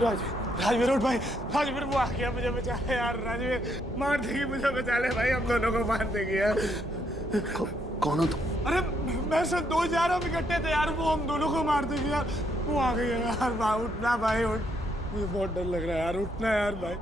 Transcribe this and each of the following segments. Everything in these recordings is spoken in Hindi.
राजवीर उठ भाई, राजवीर वो आ गया, मुझे बचा ले यार। राजवीर मार देगी मुझे, बचा ले भाई, हम दोनों को मार देगी यार। कौन हो तुम? अरे मैं सब 2 यार हम इकट्ठे थे यार, वो हम दोनों को मार देगी यार। वो आ गई है यार। भाई उठना भाई, उठ, मुझे बहुत डर लग रहा है यार, उठना यार भाई।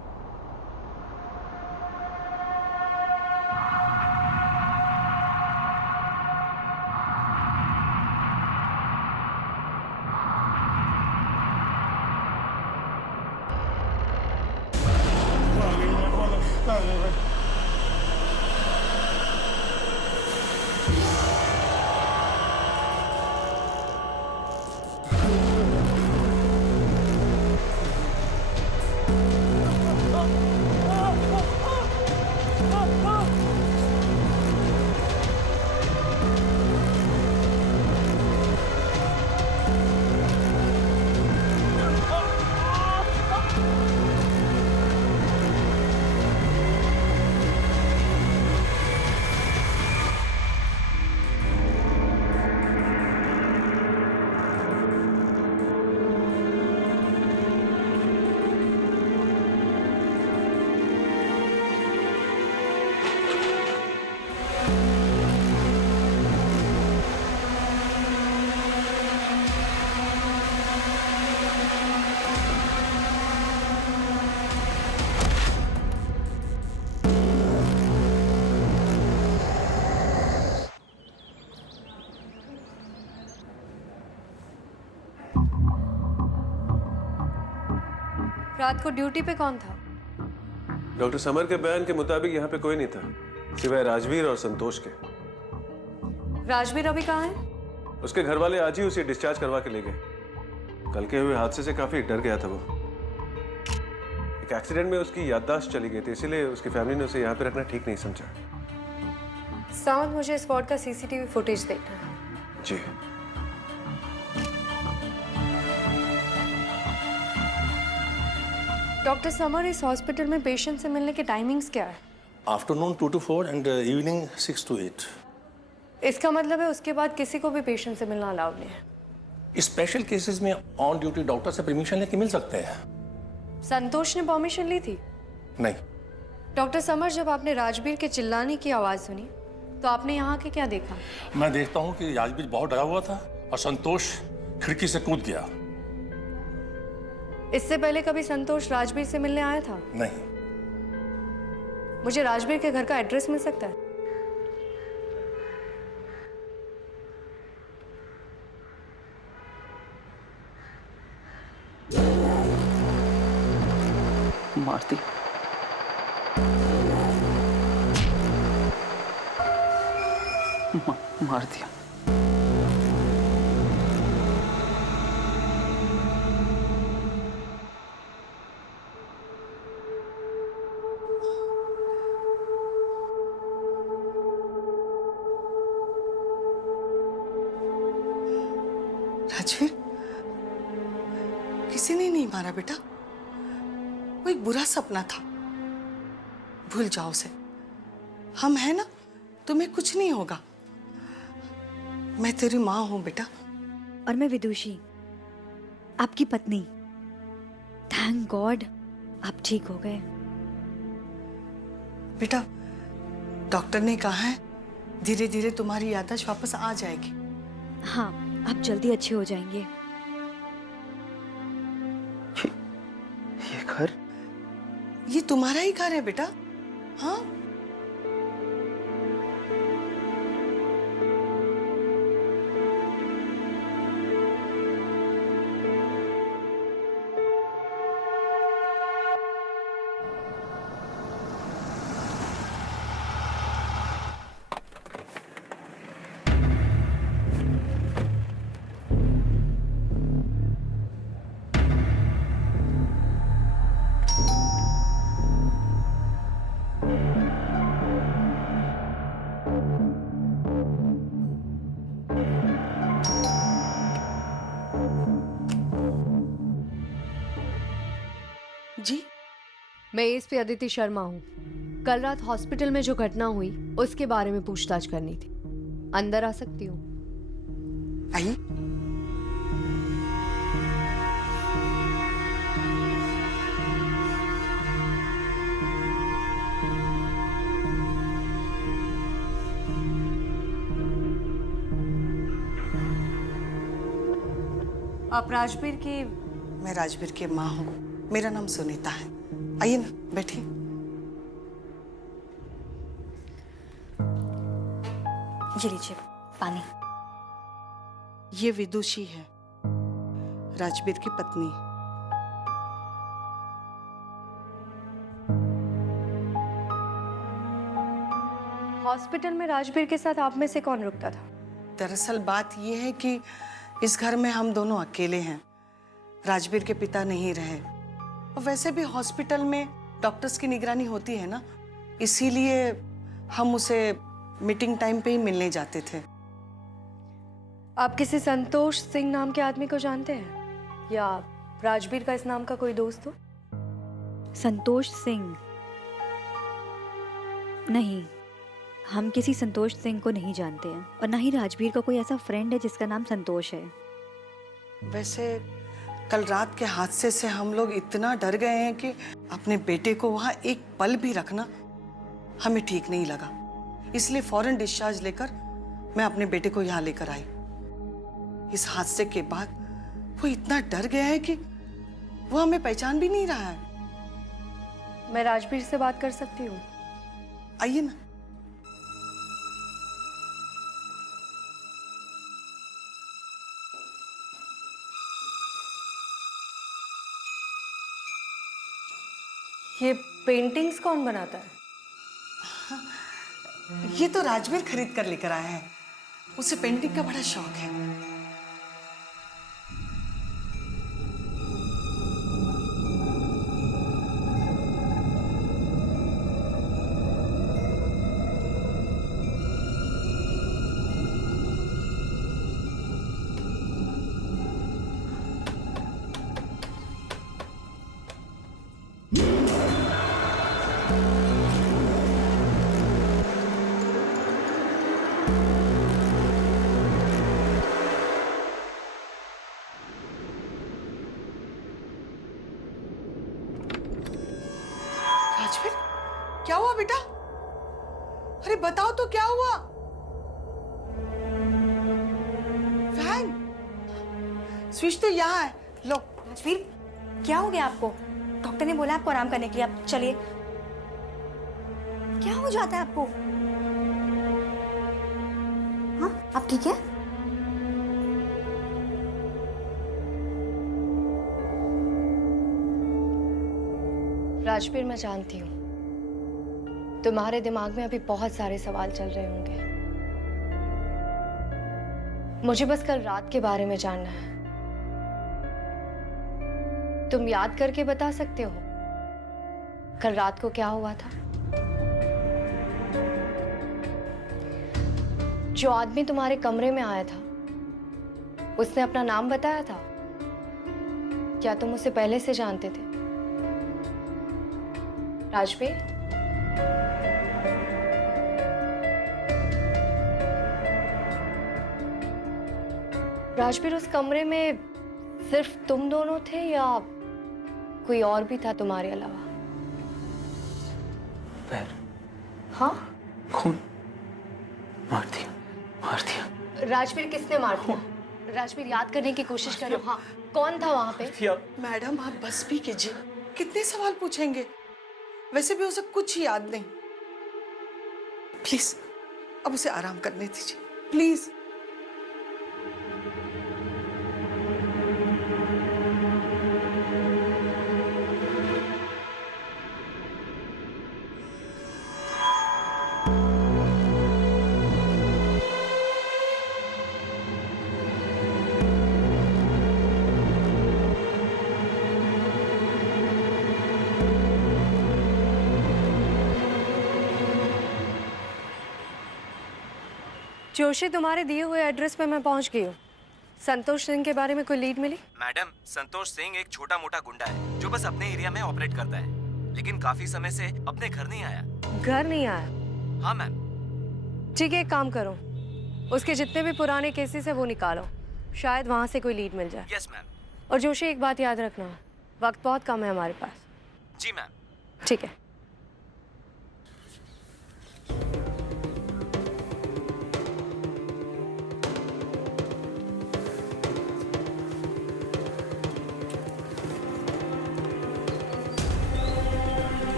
रात को ड्यूटी पे कौन था? डॉक्टर समर के बयान के मुताबिक यहाँ पे कोई नहीं था सिवाय राजवीर और संतोष के। राजवीर अभी कहाँ है? उसके घर वाले आज ही उसे डिस्चार्ज करवा के ले गए। कल के हुए हादसे से काफी डर गया था वो। एक एक्सीडेंट में उसकी याददाश्त चली गई थी, इसीलिए उसकी फैमिली ने उसे यहाँ पे रखना ठीक नहीं समझा। सावंत, मुझे स्पॉट का सीसीटीवी फुटेज देखना है। जी। डॉक्टर समर, इस हॉस्पिटल में पेशेंट से मिलने के टाइमिंग्स क्या है? Afternoon 2 to 4 and evening 6 to 8। इसका मतलब है उसके बाद किसी को भी पेशेंट से मिलना अलाउड नहीं है। स्पेशल केसेस में ऑन ड्यूटी डॉक्टर से परमिशन लेके मिल सकते हैं। संतोष ने परमिशन ली थी? नहीं। डॉक्टर समर, जब आपने राजवीर के चिल्लाने की आवाज सुनी तो आपने यहाँ के क्या देखा? मैं देखता हूँ कि राजवीर बहुत डरा हुआ था और संतोष खिड़की से कूद गया। इससे पहले कभी संतोष राजवीर से मिलने आया था? नहीं। मुझे राजवीर के घर का एड्रेस मिल सकता है? मारती मार दिया। राजवीर, किसी ने नहीं मारा बेटा, वो एक बुरा सपना था, भूल जाओ उसे। हम हैं ना, तुम्हें कुछ नहीं होगा। मैं तेरी माँ हूं बेटा। और मैं विदुषी, आपकी पत्नी। थैंक गॉड आप ठीक हो गए। बेटा, डॉक्टर ने कहा है धीरे धीरे तुम्हारी याददाश्त वापस आ जाएगी। हाँ, आप जल्दी अच्छे हो जाएंगे। ये घर? ये तुम्हारा ही घर है बेटा। हाँ, जी, मैं एएसपी अदिति शर्मा हूँ। कल रात हॉस्पिटल में जो घटना हुई उसके बारे में पूछताछ करनी थी। अंदर आ सकती हूँ? आई। आप राजबीर की? मैं राजबीर की माँ हूँ। मेरा नाम सुनीता है। आइए ना, बैठिए। ये लीजिए पानी। ये विदुषी है, राजबीर की पत्नी। हॉस्पिटल में राजबीर के साथ आप में से कौन रुकता था? दरअसल बात यह है कि इस घर में हम दोनों अकेले हैं। राजबीर के पिता नहीं रहे, और वैसे भी हॉस्पिटल में डॉक्टर्स की निगरानी होती है ना, इसीलिए हम उसे मीटिंग टाइम पे ही मिलने जाते थे। आप किसी संतोष सिंह नाम के आदमी को जानते हैं, या राजबीर का इस नाम का कोई दोस्त हो? संतोष सिंह? नहीं, हम किसी संतोष सिंह को नहीं जानते हैं, और ना ही राजबीर का कोई ऐसा फ्रेंड है जिसका नाम संतोष है। वैसे कल रात के हादसे से हम लोग इतना डर गए हैं कि अपने बेटे को वहां एक पल भी रखना हमें ठीक नहीं लगा। इसलिए फौरन डिस्चार्ज लेकर मैं अपने बेटे को यहाँ लेकर आई। इस हादसे के बाद वो इतना डर गया है कि वो हमें पहचान भी नहीं रहा है। मैं राजबीर से बात कर सकती हूँ? आइए ना। ये पेंटिंग्स कौन बनाता है? ये तो राजबीर खरीद कर लेकर आया है। उसे पेंटिंग का बड़ा शौक है। राजबीर, क्या हुआ बेटा? अरे बताओ तो क्या हुआ? फैन स्विच तो यहाँ है, लो। राजबीर, क्या हो गया आपको? डॉक्टर ने बोला आपको आराम करने के लिए, आप चलिए। क्या हो जाता है आपको? हाँ, आप ठीक है? राजबीर, मैं जानती हूँ तुम्हारे दिमाग में अभी बहुत सारे सवाल चल रहे होंगे। मुझे बस कल रात के बारे में जानना है। तुम याद करके बता सकते हो कल रात को क्या हुआ था? जो आदमी तुम्हारे कमरे में आया था, उसने अपना नाम बताया था? क्या तुम उसे पहले से जानते थे? राजबीर, राजबीर, उस कमरे में सिर्फ तुम दोनों थे या कोई और भी था तुम्हारे अलावा? पैर, हाँ? खून, मार दिया। राजबीर, किसने मार दिया? राजबीर, याद करने की कोशिश करो। हाँ, कौन था वहां पे? मैडम, आप बस भी कीजिए। कितने सवाल पूछेंगे? वैसे भी उसे कुछ याद नहीं। प्लीज अब उसे आराम करने दीजिए, प्लीज। जोशी, तुम्हारे दिए हुए एड्रेस पे मैं पहुंच गई हूँ। संतोष सिंह के बारे में कोई लीड मिली? मैडम, संतोष सिंह एक छोटा मोटा गुंडा है जो बस अपने एरिया में ऑपरेट करता है, लेकिन काफी समय से अपने घर नहीं आया। घर नहीं आया? हाँ मैम। ठीक है, एक काम करो, उसके जितने भी पुराने केसेस है वो निकालो, शायद वहां से कोई लीड मिल जाए। Yes ma'am. और जोशी, एक बात याद रखना, वक्त बहुत कम है हमारे पास। जी मैम। ठीक है।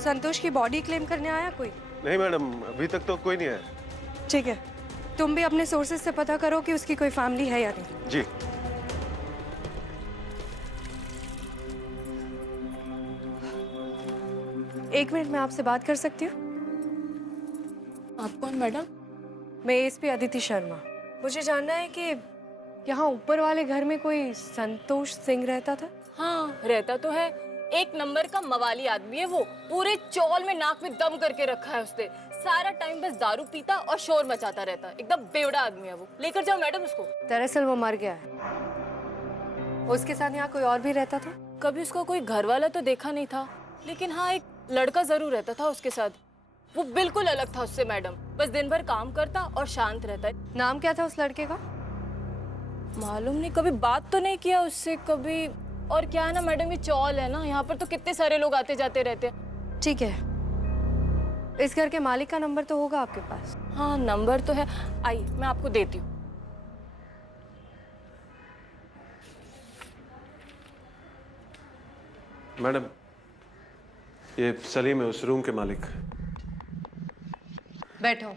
संतोष की बॉडी क्लेम करने आया कोई? नहीं मैडम, अभी तक तो कोई नहीं आया। ठीक है, तुम भी अपने सोर्सेज से पता करो कि उसकी कोई फैमिली है या नहीं। जी। एक मिनट, मैं आपसे बात कर सकती हूँ? आप कौन मैडम? मैं एएसपी अदिति शर्मा। मुझे जानना है कि यहाँ ऊपर वाले घर में कोई संतोष सिंह रहता था? हाँ, रहता तो है। एक नंबर का मवाली आदमी है वो। पूरे चौल में नाक में दम करके रखा है उसने। सारा टाइम बस दारू पीता और शोर मचाता रहता है। एकदम बेवड़ा आदमी है वो। लेकर जाओ मैडम उसको। दरअसल वो मर गया है। उसके साथ यहाँ कोई और भी रहता था? कभी उसका कोई घर वाला तो देखा नहीं था, लेकिन हाँ एक लड़का जरूर रहता था उसके साथ। वो बिल्कुल अलग था उससे मैडम। बस दिन भर काम करता और शांत रहता है। नाम क्या था उस लड़के का? मालूम नहीं, कभी बात तो नहीं किया उससे कभी। और क्या है ना मैडम, ये चौल है ना, यहाँ पर तो कितने सारे लोग आते जाते रहते हैं। ठीक है, इस घर के मालिक का नंबर तो होगा आपके पास? हाँ, नंबर तो है। आइए मैं आपको देती हूँ। मैडम, ये सलीम है, उस रूम के मालिक। बैठो।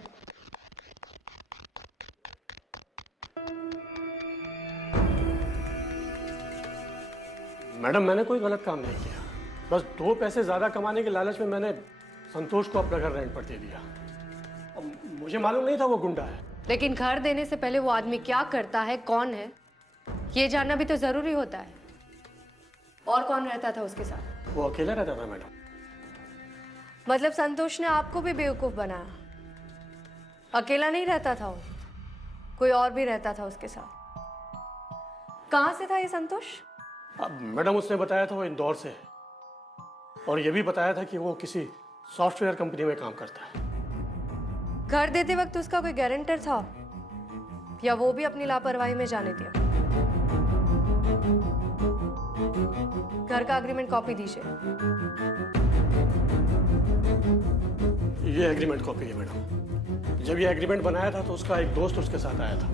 मैडम, मैंने कोई गलत काम नहीं किया। बस 2 पैसे ज्यादा कमाने के लालच में मैंने संतोष को अपना घर रेंट पर दे दिया। अब मुझे मालूम नहीं था वो गुंडा है। लेकिन घर देने से पहले वो आदमी क्या करता है, कौन है, ये जानना भी तो जरूरी होता है। और कौन रहता था उसके साथ? वो अकेला रहता था मैडम। मतलब संतोष ने आपको भी बेवकूफ बनाया? अकेला नहीं रहता था वो, कोई और भी रहता था उसके साथ। कहाँ से था ये संतोष? अब मैडम, उसने बताया था वो इंदौर से है, और ये भी बताया था कि वो किसी सॉफ्टवेयर कंपनी में काम करता है। घर देते वक्त उसका कोई गारंटर था या वो भी अपनी लापरवाही में जाने दिया? घर का एग्रीमेंट कॉपी दीजिए। ये एग्रीमेंट कॉपी है मैडम। जब ये एग्रीमेंट बनाया था तो उसका एक दोस्त उसके साथ आया था।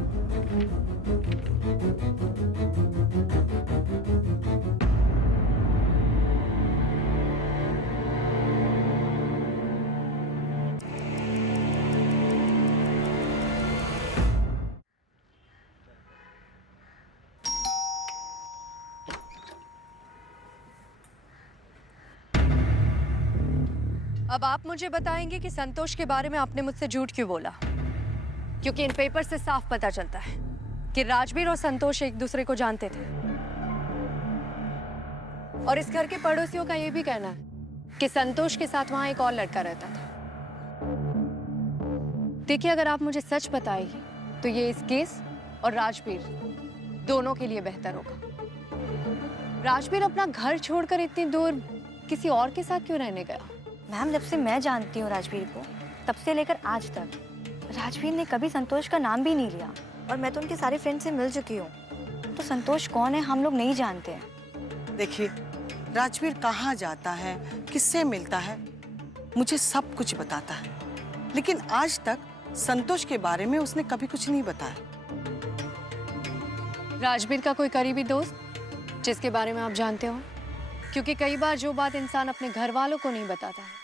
अब आप मुझे बताएंगे कि संतोष के बारे में आपने मुझसे झूठ क्यों बोला? क्योंकि इन पेपर से साफ पता चलता है कि राजवीर और संतोष एक दूसरे को जानते थे। और इस घर के पड़ोसियों का यह भी कहना है कि संतोष के साथ वहां एक और लड़का रहता था। देखिए, अगर आप मुझे सच बताएगी तो ये इस केस और राजवीर दोनों के लिए बेहतर होगा। राजवीर अपना घर छोड़कर इतनी दूर किसी और के साथ क्यों रहने गया? मैम, जब से मैं जानती हूँ राजवीर को, तब से लेकर आज तक राजवीर ने कभी संतोष का नाम भी नहीं लिया। और मैं तो उनके सारे फ्रेंड से मिल चुकी हूँ, तो संतोष कौन है हम लोग नहीं जानते हैं। देखिए, राजवीर कहाँ जाता है, किससे मिलता है, मुझे सब कुछ बताता है, लेकिन आज तक संतोष के बारे में उसने कभी कुछ नहीं बताया। राजवीर का कोई करीबी दोस्त जिसके बारे में आप जानते हो? क्योंकि कई बार जो बात इंसान अपने घर वालों को नहीं बताता है,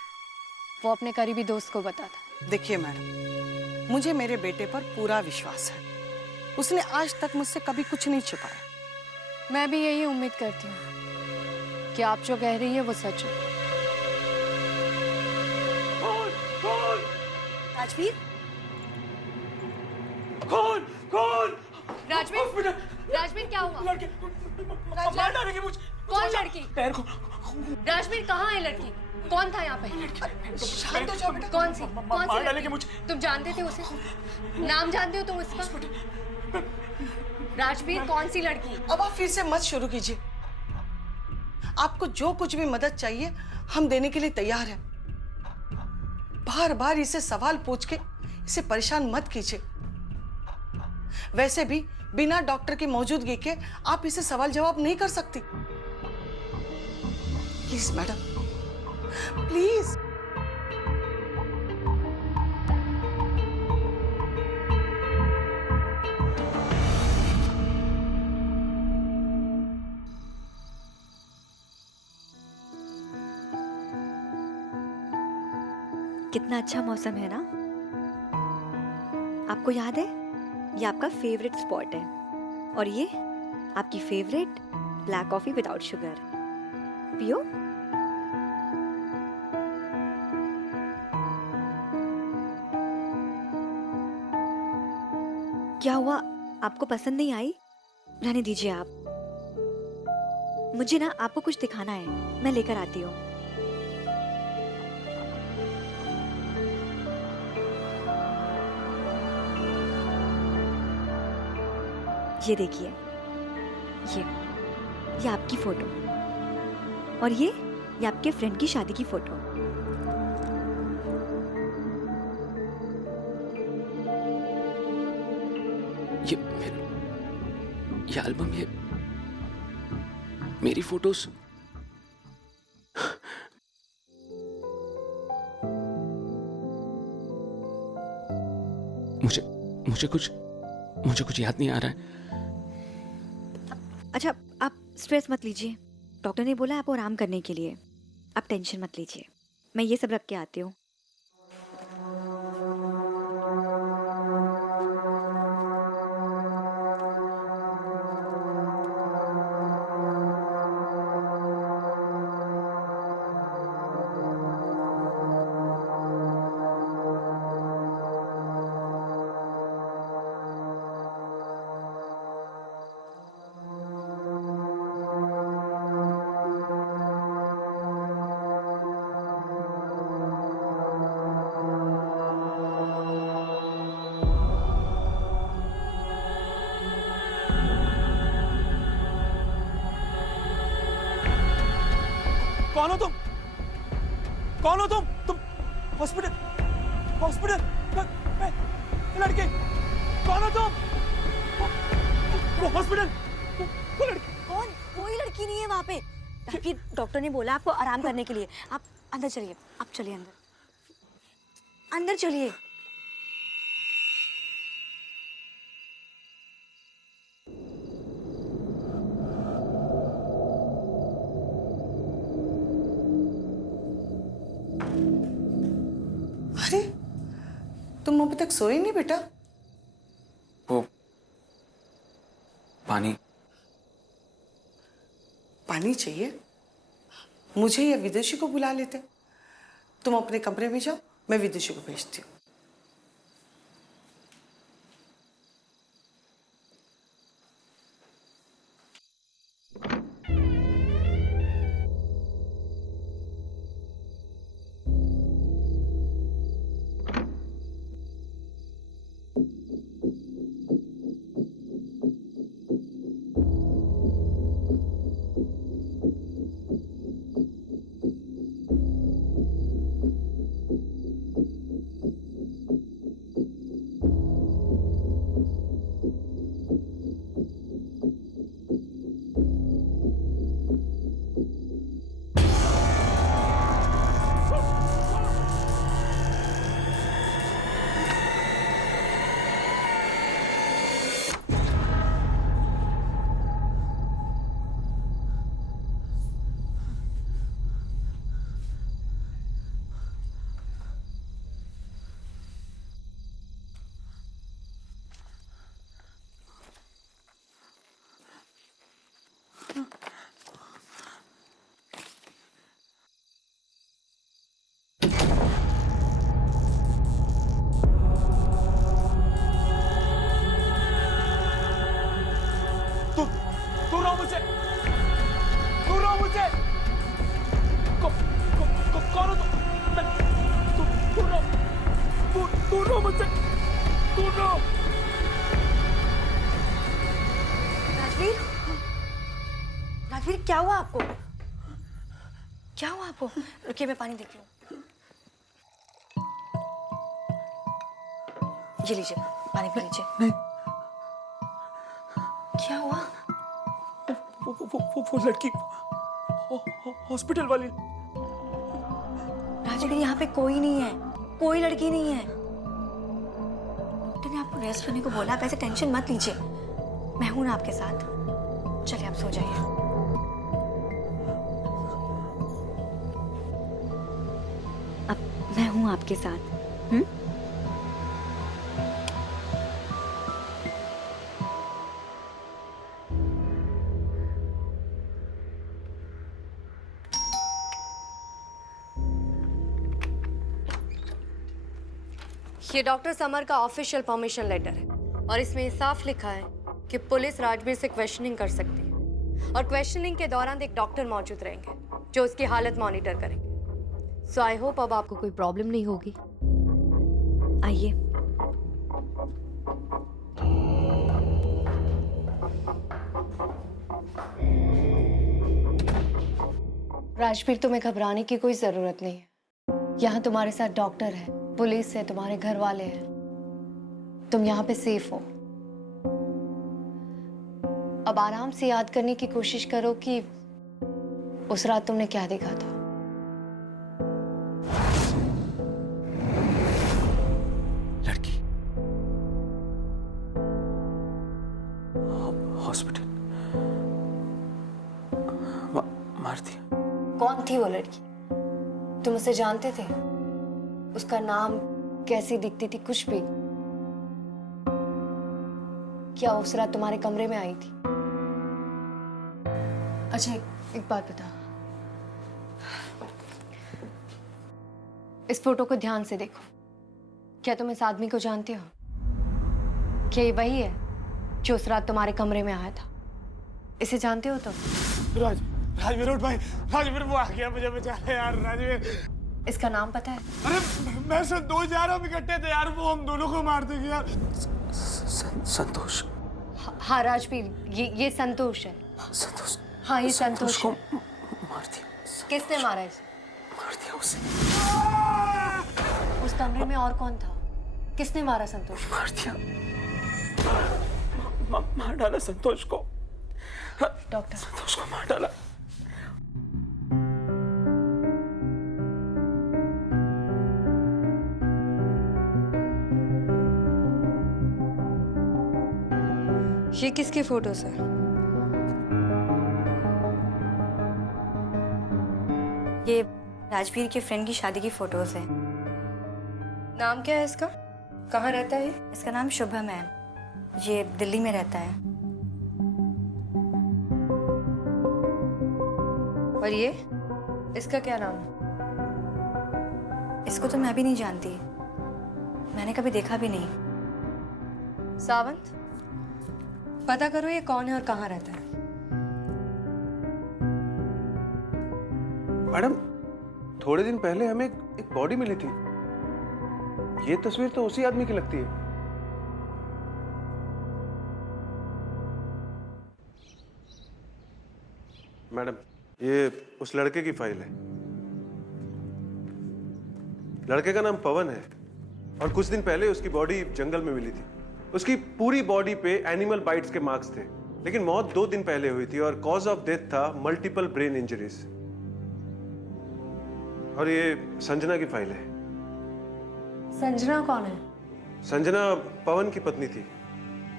वो अपने करीबी दोस्त को बताता है। देखिए मैडम, मुझे मेरे बेटे पर पूरा विश्वास है। उसने आज तक मुझसे कभी कुछ नहीं छिपाया। मैं भी यही उम्मीद करती हूँ कि आप जो कह रही है वो सच है। राजवीर, कौन कौन? राजवीर, राजवीर क्या हुआ? लड़के मार डालेंगे मुझे। कौन लड़की? पैर को। राजवीर, कहाँ है लड़की? कौन था यहाँ पे? शांत हो जाओ बेटा। कौन सी डालेंगे लड़की? मुझे। तुम जानते थे उसे? नाम जानते हो तुम उसका? राजवीर, कौन सी लड़की? अब आप फिर से मत शुरू कीजिए। आपको जो कुछ भी मदद चाहिए हम देने के लिए तैयार हैं। बार बार इसे सवाल पूछ के इसे परेशान मत कीजिए। वैसे भी बिना डॉक्टर की मौजूदगी के आप इसे सवाल जवाब नहीं कर सकती। Please madam, please. कितना अच्छा मौसम है ना। आपको याद है ये आपका फेवरेट स्पॉट है और ये आपकी favourite black coffee without sugar. पियो। क्या हुआ, आपको पसंद नहीं आई? रहने दीजिए आप। मुझे ना आपको कुछ दिखाना है, मैं लेकर आती हूँ। ये देखिए, ये आपकी फोटो और ये आपके फ्रेंड की शादी की फोटो। ये एल्बम, ये मेरी फोटोज। मुझे कुछ याद नहीं आ रहा है। अच्छा, आप स्ट्रेस मत लीजिए, डॉक्टर ने बोला आपको आराम करने के लिए। आप टेंशन मत लीजिए, मैं ये सब रख के आती हूँ। कौन हो तुम? कौन हो तुम? हॉस्पिटल लड़के, कौन हो तुम? वो हॉस्पिटल, वो लड़की कौन? कोई लड़की नहीं है वहाँ पे। फिर डॉक्टर ने बोला आपको आराम करने के लिए। आप अंदर चलिए, आप चलिए अंदर चलिए। अरे, तुम अभी तक सोए नहीं बेटा? वो पानी चाहिए? मुझे या विदेशी को बुला लेते। तुम अपने कमरे में जाओ, मैं विदेशी को भेजती हूँ। राजवीर, क्या हुआ आपको? क्या हुआ आपको? रुकिए, मैं पानी देती हूँ। ये लीजिए, पानी पी लीजिए। नहीं। क्या हुआ? वो लड़की हॉस्पिटल वाली। राजवीर, यहाँ पे कोई नहीं है, कोई लड़की नहीं है। डॉक्टर ने आपको रेस्ट करने को बोला, आप ऐसे टेंशन मत लीजिए। मैं हूं ना आपके साथ। चलिए, आप सो जाइए। अब मैं हूं हूँ आपके साथ। ये डॉक्टर समर का ऑफिशियल परमिशन लेटर है और इसमें साफ लिखा है कि पुलिस राजवीर से क्वेश्चनिंग कर सकती है और क्वेश्चनिंग के दौरान एक डॉक्टर मौजूद रहेंगे जो उसकी हालत मॉनिटर करेंगे। सो आई होप अब आपको कोई प्रॉब्लम नहीं होगी। आइए। राजवीर, तुम्हें घबराने की कोई जरूरत नहीं है। यहाँ तुम्हारे साथ डॉक्टर है, पुलिस है, तुम्हारे घर वाले हैं। तुम यहाँ पे सेफ हो। अब आराम से याद करने की कोशिश करो कि उस रात तुमने क्या देखा था। लड़की हॉस्पिटल मार दिया। कौन थी वो लड़की? तुम उसे जानते थे? उसका नाम, कैसी दिखती थी, कुछ भी? क्या उस रात तुम्हारे कमरे में आई थी? अच्छा, एक बात बता, इस फोटो को ध्यान से देखो। क्या तुम इस आदमी को जानते हो? क्या ये वही है जो उस रात तुम्हारे कमरे में आया था? इसे जानते हो तुम? राजवीर उठ भाई, राजवीर वो आ गया, मुझे बचा ले यार। राजवीर, इसका नाम पता है? अरे मैं संतोष जा रहा हूँ, इकट्ठे थे यार, वो हम दोनों को मार देंगे यार। संतोष? हाँ राजवीर, ये संतोष है। संतोष? हाँ, ये संतोष को है। मार दिया। किसने मारा इसे? मार दिया उसे। उस कमरे में और कौन था? किसने मारा संतोष? मार दिया। मार डाला संतोष को। डॉक्टर, संतोष को मार डाला। ये किसके फोटोज है? ये राजवीर के फ्रेंड की शादी की फोटोज है। नाम क्या है इसका? कहाँ रहता है ये? इसका नाम शुभम है। ये दिल्ली में रहता है। और ये इसका क्या नाम है? इसको तो मैं भी नहीं जानती, मैंने कभी देखा भी नहीं। सावंत, पता करो ये कौन है और कहाँ रहता है। मैडम, थोड़े दिन पहले हमें एक बॉडी मिली थी। ये तस्वीर तो उसी आदमी की लगती है। मैडम, ये उस लड़के की फाइल है। लड़के का नाम पवन है और कुछ दिन पहले उसकी बॉडी जंगल में मिली थी। उसकी पूरी बॉडी पे एनिमल बाइट्स के मार्क्स थे, लेकिन मौत 2 दिन पहले हुई थी और कॉज ऑफ डेथ था मल्टीपल ब्रेन इंजरीज। और ये संजना की फाइल है। संजना कौन है? संजना पवन की पत्नी थी।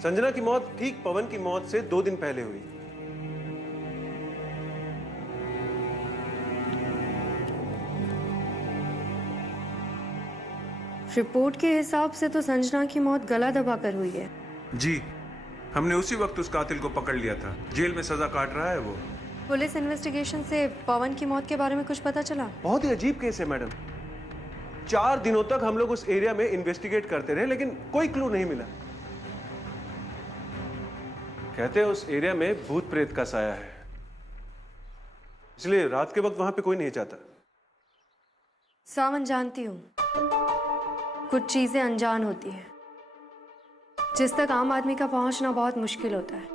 संजना की मौत ठीक पवन की मौत से 2 दिन पहले हुई। रिपोर्ट के हिसाब से तो संजना की मौत गला दबाकर हुई है। जी, हमने उसी वक्त उस कातिल को पकड़ लिया था। जेल में सजा काट रहा है वो। पुलिस इन्वेस्टिगेशन से पवन की मौत के बारे में कुछ पता चला? बहुत ही अजीब केस है मैडम। 4 दिनों तक हम लोग उस एरिया में इन्वेस्टिगेट करते रहे, लेकिन कोई क्लू नहीं मिला। कहते हैं उस एरिया में भूत प्रेत का साया है, इसलिए रात के वक्त वहां पे कोई नहीं जाता। सावन, जानती हूँ कुछ चीजें अनजान होती हैं जिस तक आम आदमी का पहुंचना बहुत मुश्किल होता है,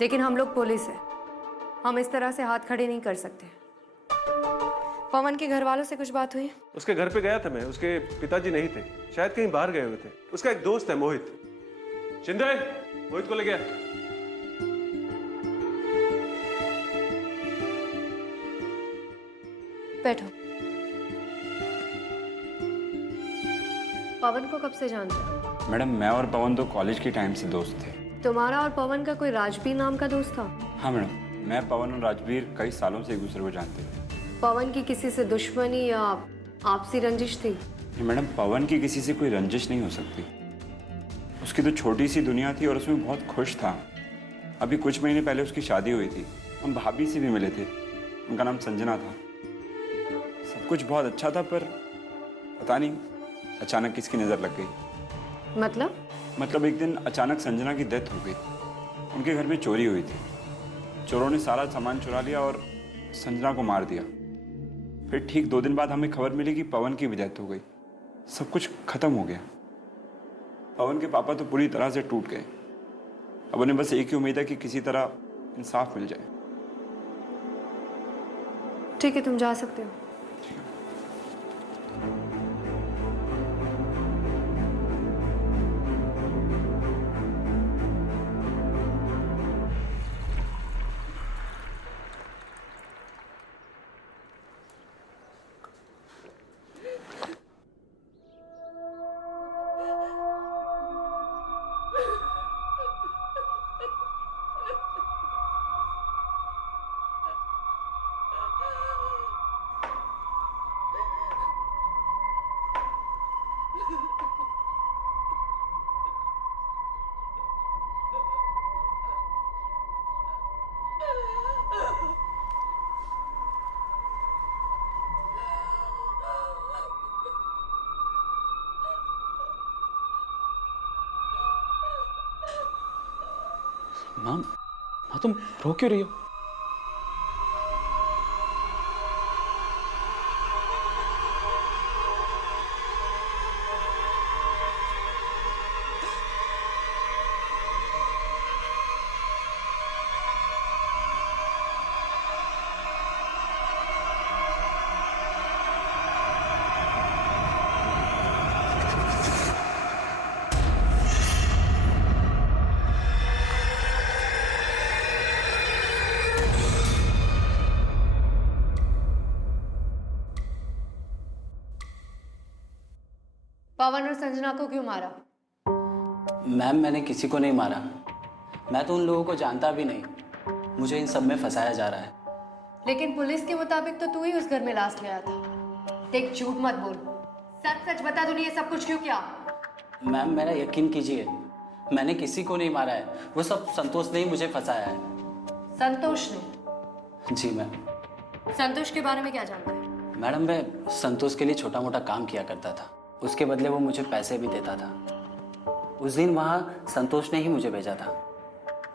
लेकिन हम लोग पुलिस है, हम इस तरह से हाथ खड़े नहीं कर सकते। पवन के घर वालों से कुछ बात हुई? उसके घर पे गया था मैं। उसके पिताजी नहीं थे, शायद कहीं बाहर गए हुए थे। उसका एक दोस्त है मोहित। शिंदे, मोहित को ले गया। बैठो। पवन को कब से जानते हो? मैडम, मैं और पवन तो कॉलेज के टाइम से दोस्त थे। तुम्हारा और पवन का कोई राजवीर नाम का दोस्त था? हाँ मैडम, मैं, पवन और राजवीर कई सालों से एक दूसरे को जानते थे। पवन की किसी से दुश्मनी या आपसी रंजिश थी? ये मैडम, पवन की किसी से कोई रंजिश नहीं हो सकती। उसकी तो छोटी सी दुनिया थी और उसमें बहुत खुश था। अभी कुछ महीने पहले उसकी शादी हुई थी। हम भाभी से भी मिले थे, उनका नाम संजना था। सब कुछ बहुत अच्छा था, पर पता नहीं अचानक किसकी नज़र लग गई। मतलब एक दिन अचानक संजना की डेथ हो गई। उनके घर में चोरी हुई थी। चोरों ने सारा सामान चुरा लिया और संजना को मार दिया। फिर ठीक 2 दिन बाद हमें खबर मिली कि पवन की भी डेथ हो गई। सब कुछ खत्म हो गया। पवन के पापा तो पूरी तरह से टूट गए। अब उन्हें बस एक ही उम्मीद है कि किसी तरह इंसाफ मिल जाए। ठीक है, तुम जा सकते हो। माँ, तुम रो क्यों रही हो? पवन और संजना को क्यों मारा? मैम, मैंने किसी को नहीं मारा। मैं तो उन लोगों को जानता भी नहीं। मुझे इन सब में फंसाया जा रहा है। लेकिन पुलिस के मुताबिक तो तू ही उस घर में लाश गया था। देख, झूठ मत बोल, सच सच बता, तूने ये सब कुछ क्यों किया? मैम, मेरा यकीन कीजिए, मैंने किसी को नहीं मारा है। वो सब संतोष ने ही मुझे फंसाया है। संतोष ने? जी मैम। संतोष के बारे में क्या जानता है? मैडम, मैं संतोष के लिए छोटा मोटा काम किया करता था। उसके बदले वो मुझे पैसे भी देता था। उस दिन वहाँ संतोष ने ही मुझे भेजा था।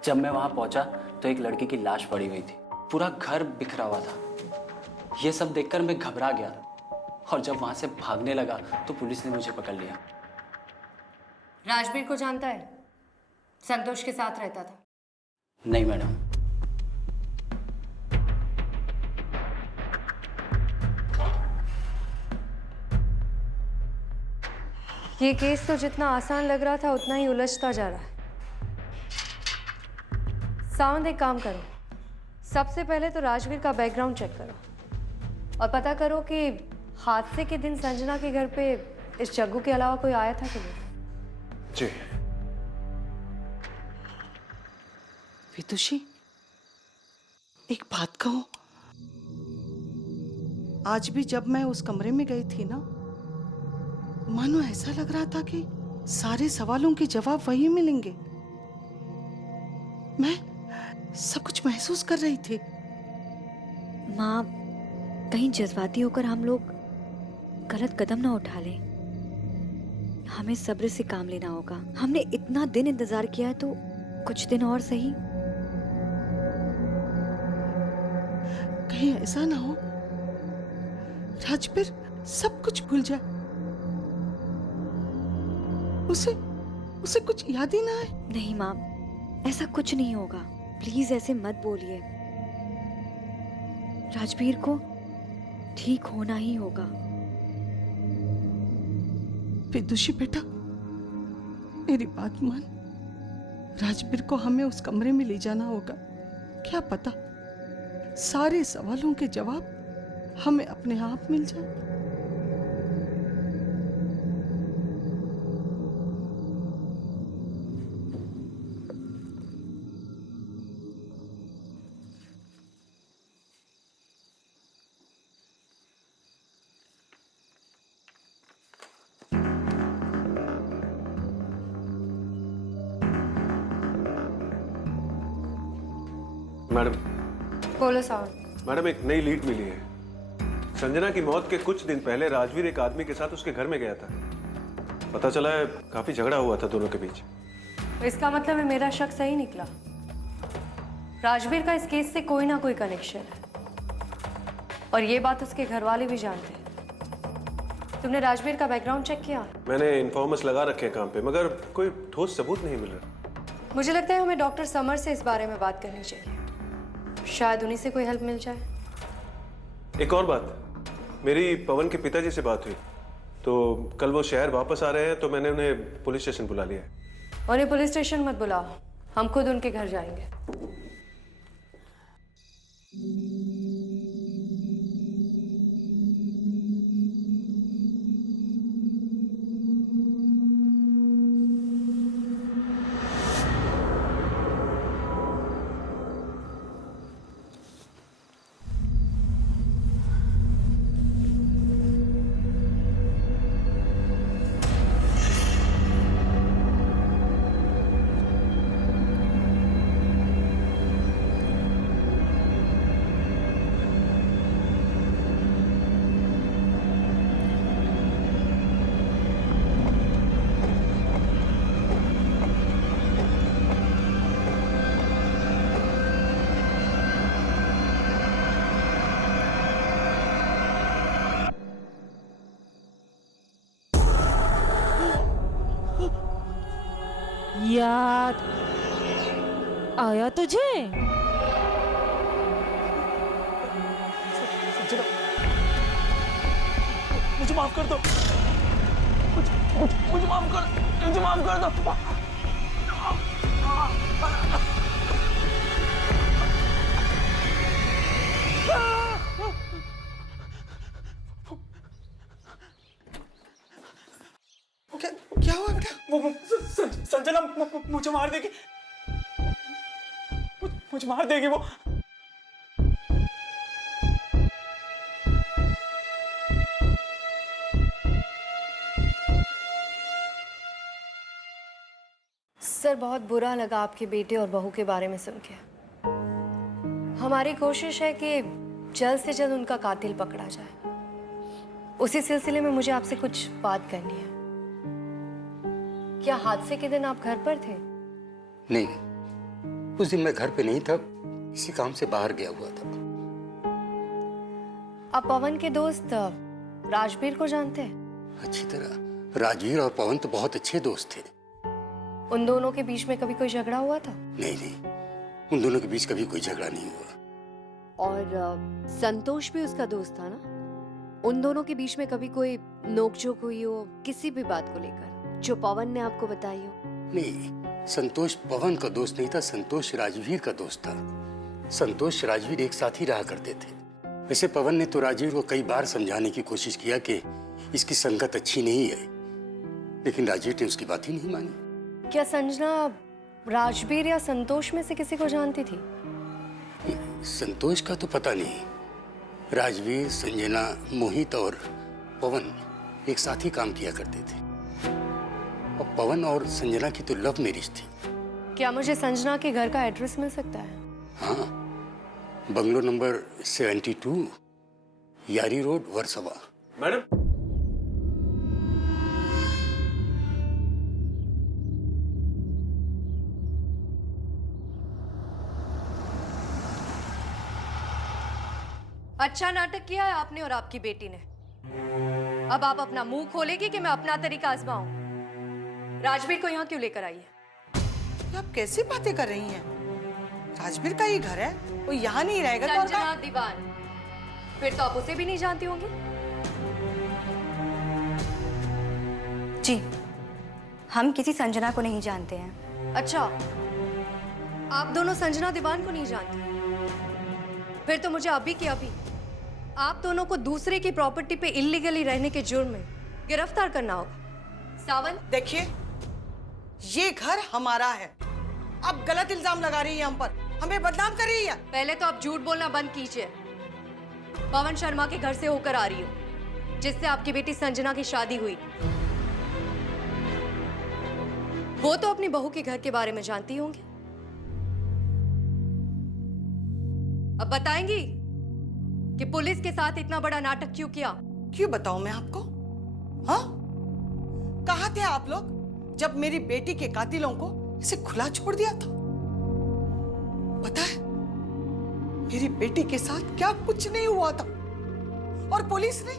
जब मैं वहाँ पहुँचा तो एक लड़की की लाश पड़ी हुई थी। पूरा घर बिखरा हुआ था। ये सब देखकर मैं घबरा गया और जब वहाँ से भागने लगा तो पुलिस ने मुझे पकड़ लिया। राजवीर को जानता है? संतोष के साथ रहता था? नहीं मैडम। ये केस तो जितना आसान लग रहा था उतना ही उलझता जा रहा है। सावंत, एक काम करो, सबसे पहले तो राजवीर का बैकग्राउंड चेक करो और पता करो कि हादसे के दिन संजना के घर पे इस जग्गू के अलावा कोई आया था कि नहीं। जी। विदुषी, एक बात कहूं, आज भी जब मैं उस कमरे में गई थी ना, मानो ऐसा लग रहा था कि सारे सवालों के जवाब वही मिलेंगे। मैं सब कुछ महसूस कर रही थी। माँ, कहीं जज्बाती होकर हम लोग गलत कदम ना उठा लें। हमें सब्र से काम लेना होगा। हमने इतना दिन इंतजार किया है तो कुछ दिन और सही। कहीं ऐसा ना हो राजवीर सब कुछ भूल जाए, उसे कुछ याद ही ना आए। नहीं माँ, ऐसा कुछ नहीं होगा। प्लीज ऐसे मत बोलिए। राजवीर को ठीक होना ही होगा। विदुषी बेटा, मेरी बात मान। राजवीर को हमें उस कमरे में ले जाना होगा। क्या पता सारे सवालों के जवाब हमें अपने आप मिल जाए। मैडम। बोलो सावन। मैडम, एक नई लीड मिली है। संजना की मौत के कुछ दिन पहले राजवीर एक आदमी के साथ उसके घर में गया था। पता चला है काफी झगड़ा हुआ था दोनों के बीच। इसका मतलब है मेरा शक सही निकला। राजवीर का इस केस से कोई ना कोई कनेक्शन है, और ये बात उसके घर वाले भी जानते हैं। तुमने राजवीर का बैकग्राउंड चेक किया? मैंने इन्फॉर्मर्स लगा रखे हैं काम पे, मगर कोई ठोस सबूत नहीं मिल रहा। मुझे लगता है हमें डॉक्टर समर से इस बारे में बात करनी चाहिए, शायद उन्हीं से कोई हेल्प मिल जाए। एक और बात, मेरी पवन के पिताजी से बात हुई, तो कल वो शहर वापस आ रहे हैं, तो मैंने उन्हें पुलिस स्टेशन बुला लिया है। उन्हें पुलिस स्टेशन मत बुलाओ, हम खुद उनके घर जाएंगे। याद आया तुझे? मुझे माफ कर दो, मुझे माफ कर दो। क्या हुआ बेटा? संजना मुझे मार देगी, मुझे मार देगी वो। सर, बहुत बुरा लगा आपके बेटे और बहू के बारे में सुन के। हमारी कोशिश है कि जल्द से जल्द उनका कातिल पकड़ा जाए। उसी सिलसिले में मुझे आपसे कुछ बात करनी है। क्या हादसे के दिन आप घर पर थे? नहीं, उस दिन मैं घर पे नहीं था, किसी काम से बाहर गया हुआ था। आप पवन के दोस्त राजवीर को जानते हैं? अच्छी तरह। राजवीर और पवन तो बहुत अच्छे दोस्त थे। उन दोनों के बीच में कभी कोई झगड़ा हुआ था? नहीं, उन दोनों के बीच कभी कोई झगड़ा नहीं हुआ। और संतोष भी उसका दोस्त था ना? उन दोनों के बीच में कभी कोई नोकझोंक हुई हो किसी भी बात को लेकर, जो पवन ने आपको बताई हो? नहीं, संतोष पवन का दोस्त नहीं था, संतोष राजवीर का दोस्त था। संतोष राजवीर एक साथ ही रहा करते थे। वैसे पवन ने तो राजवीर को कई बार समझाने की कोशिश किया कि इसकी संगत अच्छी नहीं है, लेकिन राजवीर ने उसकी बात ही नहीं मानी। क्या संजना राजवीर या संतोष में से किसी को जानती थी? संतोष का तो पता नहीं। राजवीर, संजना, मोहित और पवन एक साथ ही काम किया करते थे, और पवन और संजना की तो लव मैरिज थी। क्या मुझे संजना के घर का एड्रेस मिल सकता है? हाँ, बंगलो नंबर 72, यारी रोड, वर्सोवा। मैडम, अच्छा नाटक किया है आपने और आपकी बेटी ने। अब आप अपना मुंह खोलेगी कि मैं अपना तरीका आजमाऊं? राजवीर को यहाँ क्यों लेकर आई है? आप कैसी बातें कर रही हैं? राजवीर का ही घर है, वो यहाँ नहीं रहेगा तो और संजना दीवान, फिर तो आप उसे भी नहीं जानती होंगी। जी, हम किसी संजना को नहीं जानते हैं। अच्छा, आप दोनों संजना दीवान को नहीं जानती? फिर तो मुझे अभी की अभी आप दोनों को दूसरे की प्रॉपर्टी पे इल्लीगली रहने के जुर्म में गिरफ्तार करना होगा। सावन, देखिए, ये घर हमारा है। आप गलत इल्जाम लगा रही है हम पर, हमें बदनाम कर रही है। पहले तो आप झूठ बोलना बंद कीजिए। पवन शर्मा के घर से होकर आ रही हो, जिससे आपकी बेटी संजना की शादी हुई। वो तो अपनी बहू के घर के बारे में जानती होंगी। अब बताएंगी कि पुलिस के साथ इतना बड़ा नाटक क्यों किया? क्यों बताऊं मैं आपको? हाँ, कहाँ थे आप लोग जब मेरी बेटी के कातिलों को इसे खुला छोड़ दिया था? पता है मेरी बेटी के साथ क्या कुछ नहीं हुआ था, और पुलिस ने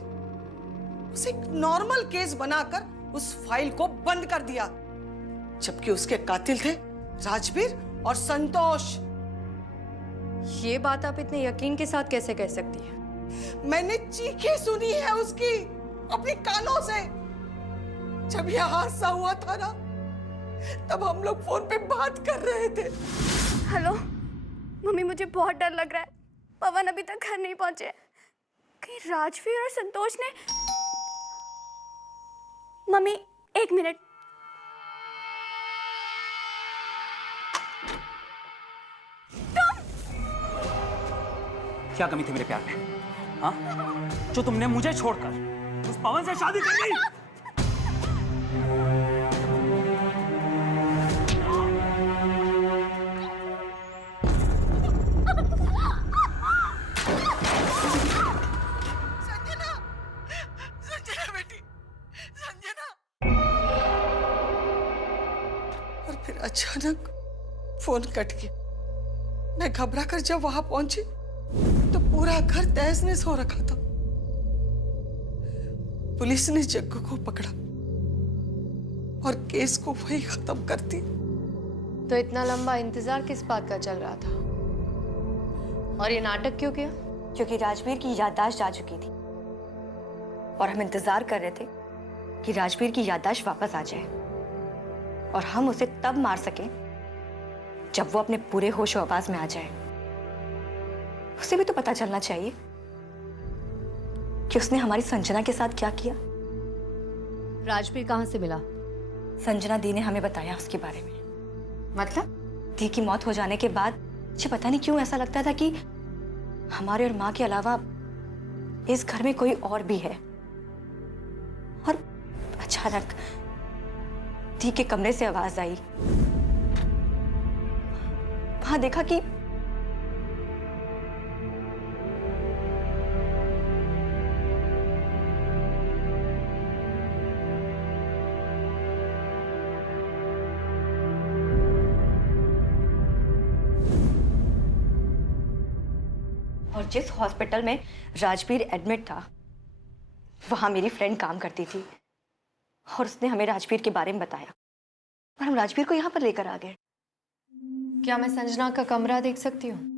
उसे एक नॉर्मल केस बनाकर उस फाइल को बंद कर दिया, जबकि उसके कातिल थे राजवीर और संतोष। ये बात आप इतने यकीन के साथ कैसे कह सकती हैं? मैंने चीखें सुनी है उसकी अपने कानों से। जब यह हादसा हुआ था ना, तब हम लोग फोन पे बात कर रहे थे। हेलो मम्मी, मुझे बहुत डर लग रहा है। पवन अभी तक घर नहीं पहुंचे। कहीं राजवीर और संतोष ने... मम्मी 1 मिनट। क्या कमी थी मेरे प्यार में, हाँ? जो तुमने मुझे छोड़कर उस पवन से शादी कर ली। संजना, संजना बेटी, संजना। और फिर अचानक फोन कट गया। मैं घबरा कर जब वहां पहुंची तो पूरा घर तहस-नहस हो रखा था। पुलिस ने जग्गू को पकड़ा और केस को वही खत्म कर दी। तो इतना लंबा इंतजार किस बात का चल रहा था? और ये नाटक क्यों किया? क्योंकि राजवीर की याददाश्त जा चुकी थी और हम इंतजार कर रहे थे कि राजवीर की याददाश्त वापस आ जाए और हम उसे तब मार सकें जब वो अपने पूरे होश आवाज में आ जाए। उसे भी तो पता चलना चाहिए कि उसने हमारी संजना के साथ क्या किया। राजवीर कहाँ से मिला? संजना दी ने हमें बताया उसके बारे में। मतलब दी की मौत हो जाने के बाद मुझे पता नहीं क्यों ऐसा लगता था कि हमारे और माँ के अलावा इस घर में कोई और भी है। और अचानक दी के कमरे से आवाज आई। वहां देखा कि और जिस हॉस्पिटल में राजवीर एडमिट था वहां मेरी फ्रेंड काम करती थी और उसने हमें राजवीर के बारे में बताया और हम राजवीर को यहाँ पर लेकर आ गए। क्या मैं संजना का कमरा देख सकती हूँ?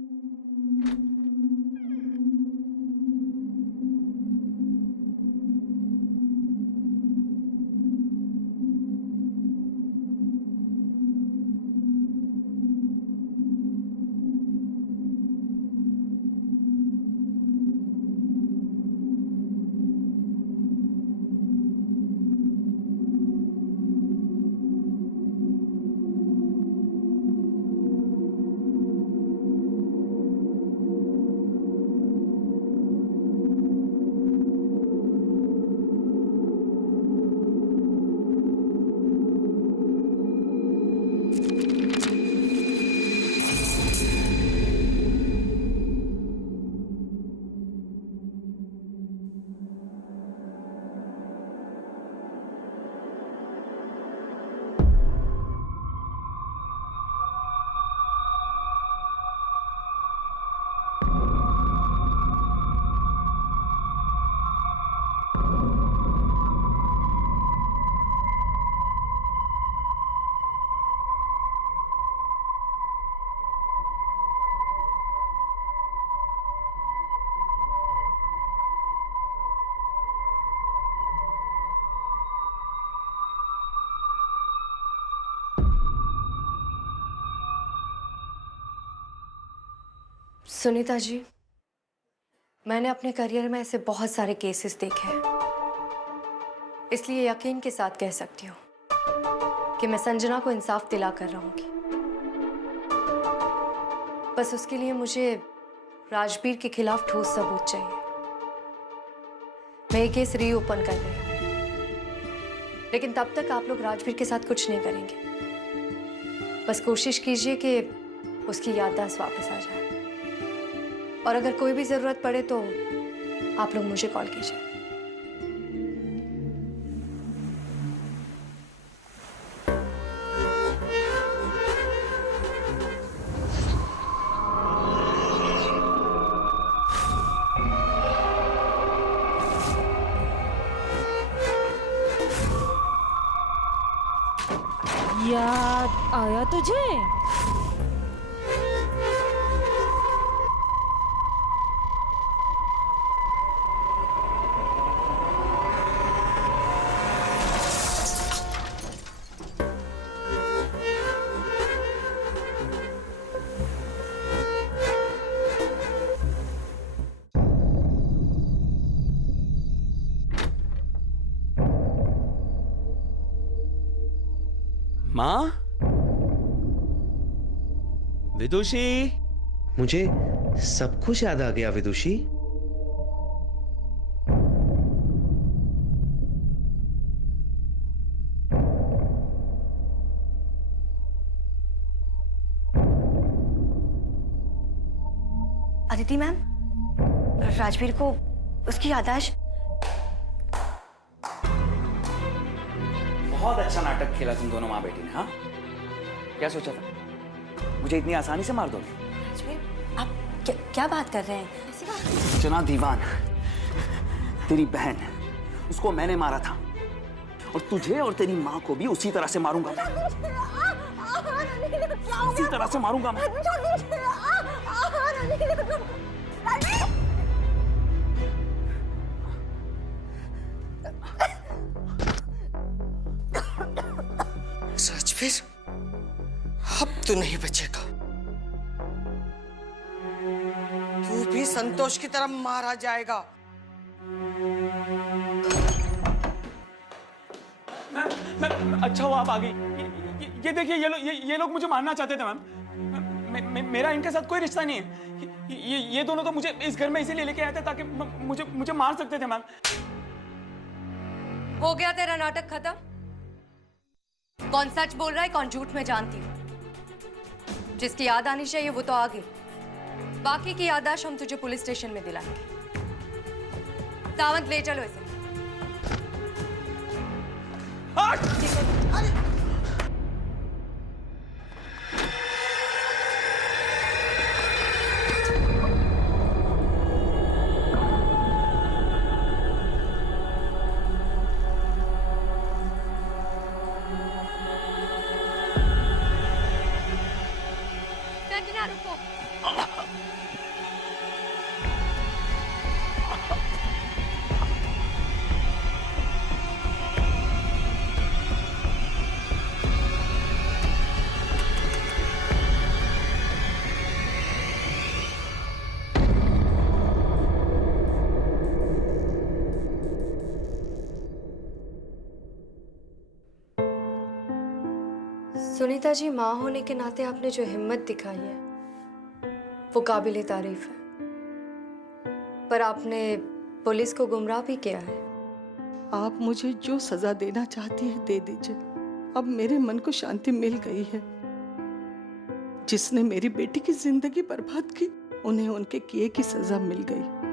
सुनीता जी, मैंने अपने करियर में ऐसे बहुत सारे केसेस देखे हैं, इसलिए यकीन के साथ कह सकती हूँ कि मैं संजना को इंसाफ दिला कर रहूंगी। बस उसके लिए मुझे राजवीर के खिलाफ ठोस सबूत चाहिए। मैं ये केस रीओपन कर रही हूँ, लेकिन तब तक आप लोग राजवीर के साथ कुछ नहीं करेंगे। बस कोशिश कीजिए कि उसकी याददाश्त वापस आ जाए और अगर कोई भी ज़रूरत पड़े तो आप लोग मुझे कॉल कीजिए। याद आया तुझे? माँ, विदुषी। मुझे सब कुछ याद आ गया विदुषी। अदिति मैम, राजवीर को उसकी याददाश्त। बहुत अच्छा नाटक खेला तुम दोनों माँ बेटी ने। हाँ, क्या सोचा था मुझे इतनी आसानी से मार दोगे? राजवीर, आप क्या बात कर रहे हैं? ऐसी बात? जना दीवान, तेरी बहन, उसको मैंने मारा था और तुझे और तेरी माँ को भी उसी तरह से मारूंगा मैं। उसी तरह से मारूंगा मैं। राजवीर, अब तू नहीं बचेगा। तू भी संतोष की तरह मारा जाएगा। मैं अच्छा हुआ आप आ गई। ये देखिए, ये लोग मुझे मारना चाहते थे मैम। मेरा इनके साथ कोई रिश्ता नहीं है। ये दोनों तो मुझे इस घर में इसीलिए लेके आए थे ताकि मुझे मार सकते थे मैम। हो गया तेरा नाटक खत्म? कौन सच बोल रहा है, कौन झूठ? मैं जानती हूँ। जिसकी याद आनी चाहिए वो तो आ गई। बाकी की याददाश्त हम तुझे पुलिस स्टेशन में दिलाएंगे। सावंत, ले चलो इसे। सुनीता जी, माँ होने के नाते आपने जो हिम्मत दिखाई है वो काबिले तारीफ है, पर आपने पुलिस को गुमराह भी किया है। आप मुझे जो सजा देना चाहती है दे दीजिए। अब मेरे मन को शांति मिल गई है। जिसने मेरी बेटी की जिंदगी बर्बाद की, उन्हें उनके किए की सजा मिल गई।